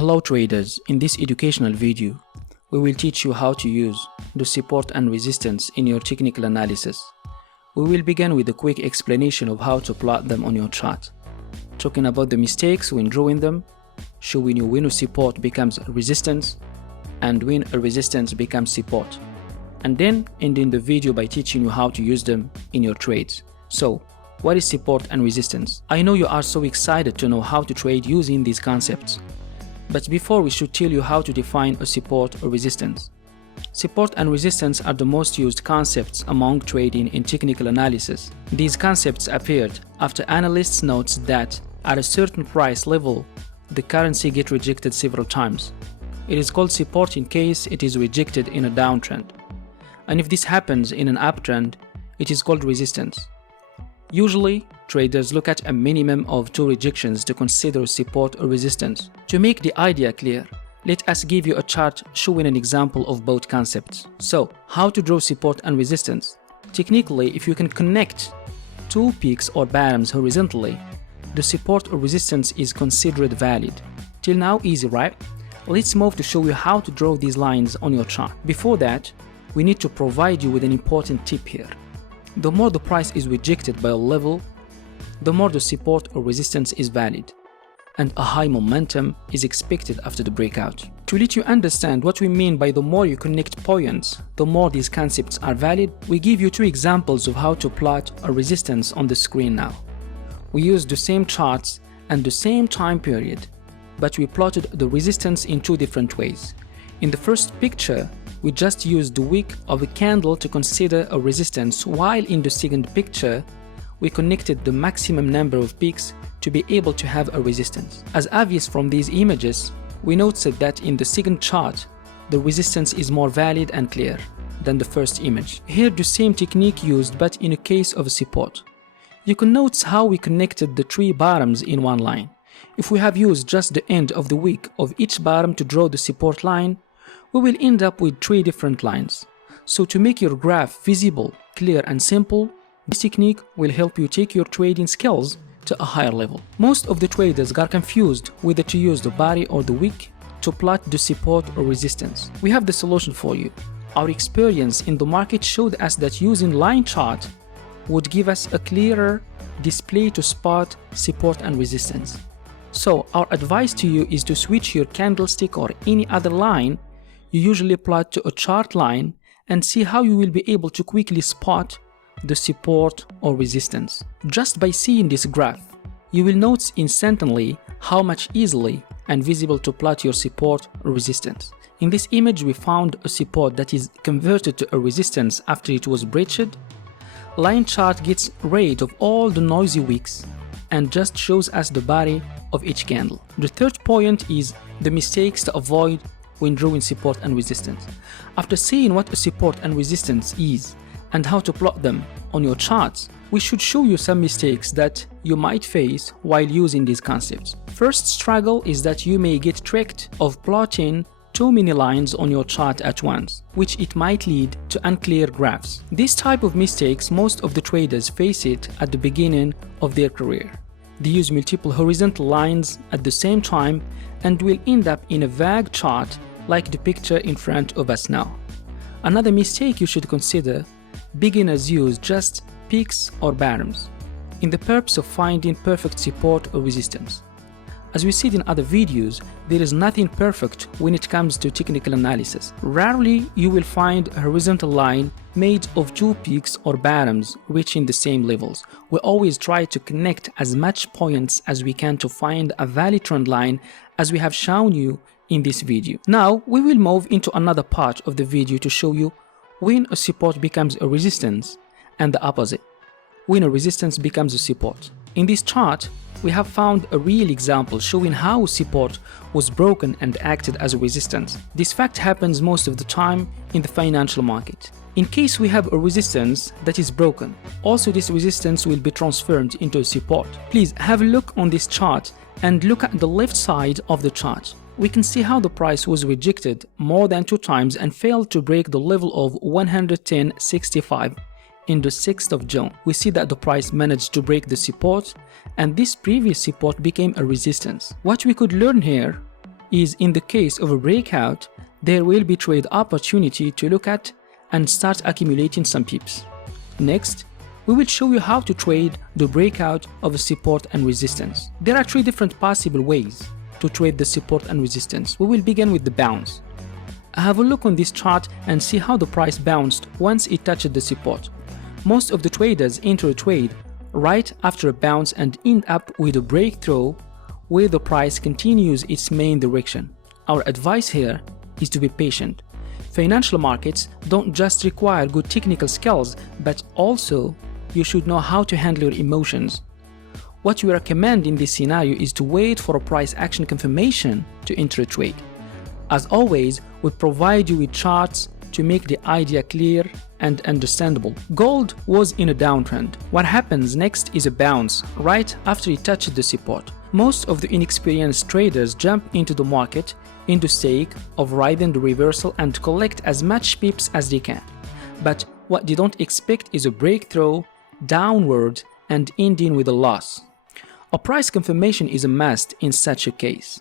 Hello traders, in this educational video, we will teach you how to use the support and resistance in your technical analysis. We will begin with a quick explanation of how to plot them on your chart, talking about the mistakes when drawing them, showing you when a support becomes a resistance and when a resistance becomes support, and then ending the video by teaching you how to use them in your trades. So, what is support and resistance? I know you are so excited to know how to trade using these concepts. But before, we should tell you how to define a support or resistance. Support and resistance are the most used concepts among trading in technical analysis. These concepts appeared after analysts noticed that at a certain price level, the currency gets rejected several times. It is called support in case it is rejected in a downtrend. And if this happens in an uptrend, it is called resistance. Usually, traders look at a minimum of 2 rejections to consider support or resistance. To make the idea clear, let us give you a chart showing an example of both concepts. So, how to draw support and resistance? Technically, if you can connect 2 peaks or bottoms horizontally, the support or resistance is considered valid. Till now, easy, right? Let's move to show you how to draw these lines on your chart. Before that, we need to provide you with an important tip here. The more the price is rejected by a level, the more the support or resistance is valid, and a high momentum is expected after the breakout. To let you understand what we mean by the more you connect points, the more these concepts are valid, we give you 2 examples of how to plot a resistance on the screen now. We used the same charts and the same time period, but we plotted the resistance in 2 different ways. In the first picture, we just used the wick of a candle to consider a resistance, while in the second picture, we connected the maximum number of peaks to be able to have a resistance. As obvious from these images, we noticed that in the second chart, the resistance is more valid and clear than the first image. Here the same technique used, but in a case of a support. You can notice how we connected the 3 bottoms in one line. If we have used just the end of the wick of each bottom to draw the support line, we will end up with 3 different lines. So to make your graph visible, clear and simple, this technique will help you take your trading skills to a higher level. Most of the traders got confused whether to use the body or the wick to plot the support or resistance. We have the solution for you. Our experience in the market showed us that using line chart would give us a clearer display to spot support and resistance. So our advice to you is to switch your candlestick or any other line you usually plot to a chart line and see how you will be able to quickly spot the support or resistance. Just by seeing this graph, you will notice instantly how much easily and visible to plot your support or resistance. In this image, we found a support that is converted to a resistance after it was breached. Line chart gets rid of all the noisy wicks and just shows us the body of each candle. The third point is the mistakes to avoid when drawing support and resistance. After seeing what a support and resistance is and how to plot them on your charts, we should show you some mistakes that you might face while using these concepts. First struggle is that you may get tricked of plotting too many lines on your chart at once, which it might lead to unclear graphs. This type of mistakes, most of the traders face it at the beginning of their career. They use multiple horizontal lines at the same time and will end up in a vague chart like the picture in front of us now. Another mistake you should consider: beginners use just peaks or bottoms in the purpose of finding perfect support or resistance. As we said in other videos, there is nothing perfect when it comes to technical analysis. Rarely you will find a horizontal line made of 2 peaks or bottoms reaching the same levels. We always try to connect as much points as we can to find a valid trend line, as we have shown you in this video. Now we will move into another part of the video to show you when a support becomes a resistance and the opposite, when a resistance becomes a support. In this chart, we have found a real example showing how support was broken and acted as a resistance. This fact happens most of the time in the financial market. In case we have a resistance that is broken, also this resistance will be transformed into a support. Please have a look on this chart and look at the left side of the chart. We can see how the price was rejected more than 2 times and failed to break the level of 110.65 in the 6th of June. We see that the price managed to break the support, and this previous support became a resistance. What we could learn here is in the case of a breakout, there will be trade opportunity to look at and start accumulating some pips. Next, we will show you how to trade the breakout of a support and resistance. There are three different possible ways to trade the support and resistance. We will begin with the bounce. Have a look on this chart and see how the price bounced once it touched the support. Most of the traders enter a trade right after a bounce and end up with a breakthrough where the price continues its main direction. Our advice here is to be patient. Financial markets don't just require good technical skills, but also you should know how to handle your emotions. What we recommend in this scenario is to wait for a price action confirmation to enter a trade. As always, we provide you with charts to make the idea clear and understandable. Gold was in a downtrend. What happens next is a bounce right after it touched the support. Most of the inexperienced traders jump into the market in the sake of riding the reversal and collect as much pips as they can. But what they don't expect is a breakthrough downward and ending with a loss. A price confirmation is a must in such a case.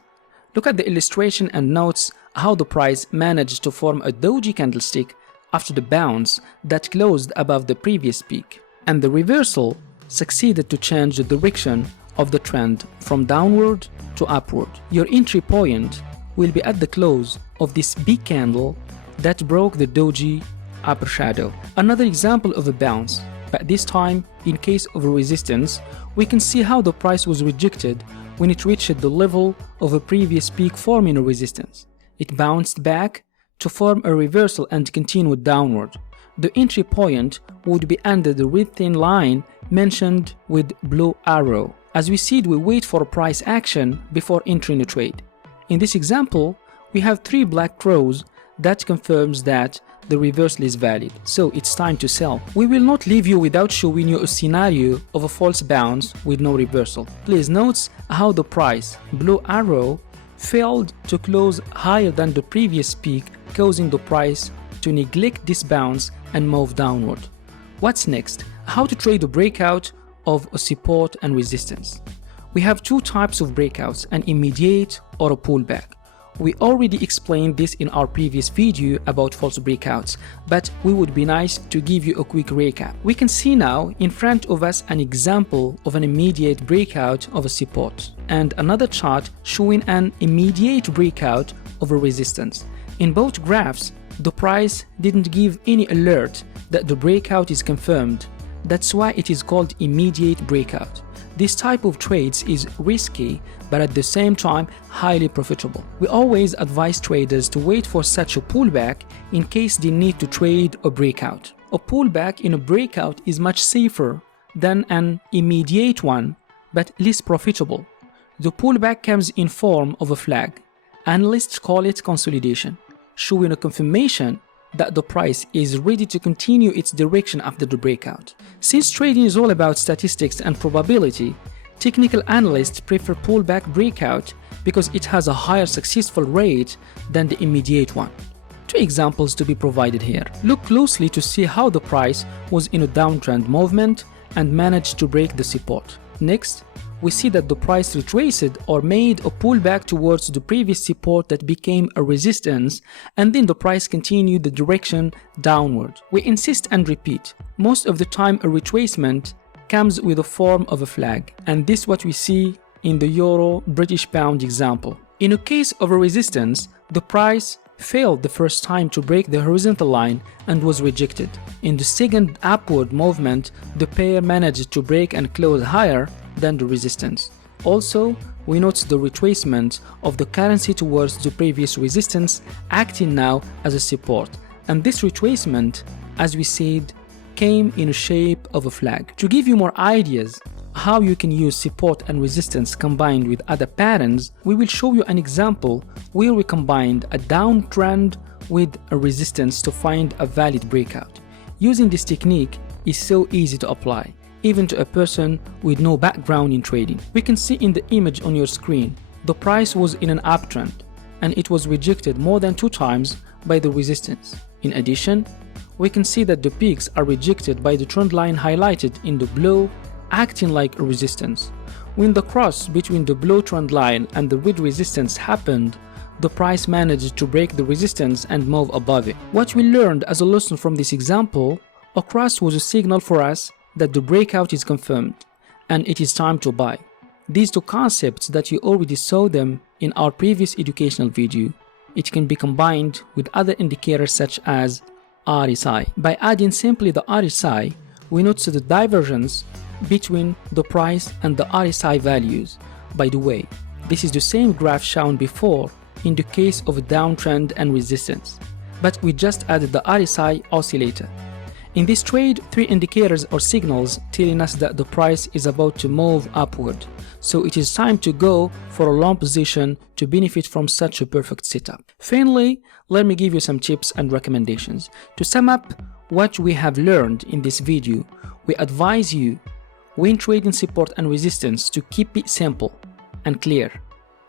Look at the illustration and notice how the price managed to form a doji candlestick after the bounce that closed above the previous peak, and the reversal succeeded to change the direction of the trend from downward to upward. Your entry point will be at the close of this big candle that broke the doji upper shadow. Another example of a bounce, but this time in case of a resistance, we can see how the price was rejected when it reached the level of a previous peak, forming a resistance. It bounced back to form a reversal and continued downward. The entry point would be under the red thin line mentioned with blue arrow. As we said, we wait for a price action before entering a trade. In this example, we have 3 black crows that confirms that the reversal is valid, so it's time to sell. We will not leave you without showing you a scenario of a false bounce with no reversal. Please note how the price, blue arrow, failed to close higher than the previous peak, causing the price to neglect this bounce and move downward. What's next? How to trade a breakout of a support and resistance. We have 2 types of breakouts, an immediate or a pullback. We already explained this in our previous video about false breakouts, but we would be nice to give you a quick recap. We can see now in front of us an example of an immediate breakout of a support and another chart showing an immediate breakout of a resistance. In both graphs, the price didn't give any alert that the breakout is confirmed. That's why it is called immediate breakout. This type of trades is risky, but at the same time highly profitable. We always advise traders to wait for such a pullback in case they need to trade a breakout. A pullback in a breakout is much safer than an immediate one, but less profitable. The pullback comes in form of a flag. Analysts call it consolidation, showing a confirmation that the price is ready to continue its direction after the breakout. Since trading is all about statistics and probability, technical analysts prefer pullback breakout because it has a higher successful rate than the immediate one. 2 examples to be provided here. Look closely to see how the price was in a downtrend movement and managed to break the support. Next, we see that the price retraced or made a pullback towards the previous support that became a resistance, and then the price continued the direction downward. We insist and repeat, most of the time a retracement comes with a form of a flag, and this is what we see in the Euro British Pound example. In a case of a resistance, the price failed the first time to break the horizontal line and was rejected. In the second upward movement, the pair managed to break and close higher than the resistance. Also, we note the retracement of the currency towards the previous resistance, acting now as a support, and this retracement, as we said, came in a shape of a flag. To give you more ideas how you can use support and resistance combined with other patterns, we will show you an example where we combined a downtrend with a resistance to find a valid breakout. Using this technique is so easy to apply, even to a person with no background in trading. We can see in the image on your screen, the price was in an uptrend and it was rejected more than 2 times by the resistance. In addition, we can see that the peaks are rejected by the trend line highlighted in the blue, acting like a resistance. When the cross between the blue trend line and the red resistance happened, the price managed to break the resistance and move above it. What we learned as a lesson from this example, a cross was a signal for us that the breakout is confirmed and it is time to buy. These two concepts that you already saw them in our previous educational video, it can be combined with other indicators such as RSI. By adding simply the RSI, we notice the divergence between the price and the RSI values. By the way, this is the same graph shown before in the case of a downtrend and resistance, but we just added the RSI oscillator. In this trade, 3 indicators or signals telling us that the price is about to move upward, so it is time to go for a long position to benefit from such a perfect setup. Finally, let me give you some tips and recommendations. To sum up what we have learned in this video, we advise you when trading support and resistance to keep it simple and clear.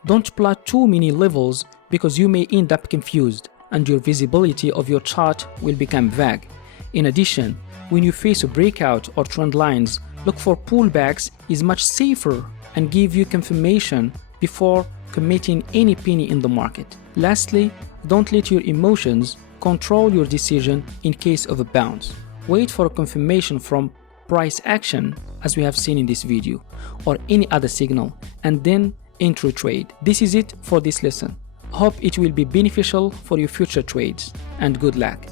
Don't plot too many levels because you may end up confused and your visibility of your chart will become vague. In addition, when you face a breakout or trend lines, look for pullbacks is much safer and give you confirmation before committing any penny in the market. Lastly, don't let your emotions control your decision in case of a bounce. Wait for a confirmation from price action, as we have seen in this video, or any other signal, and then enter a trade. This is it for this lesson. Hope it will be beneficial for your future trades, and good luck.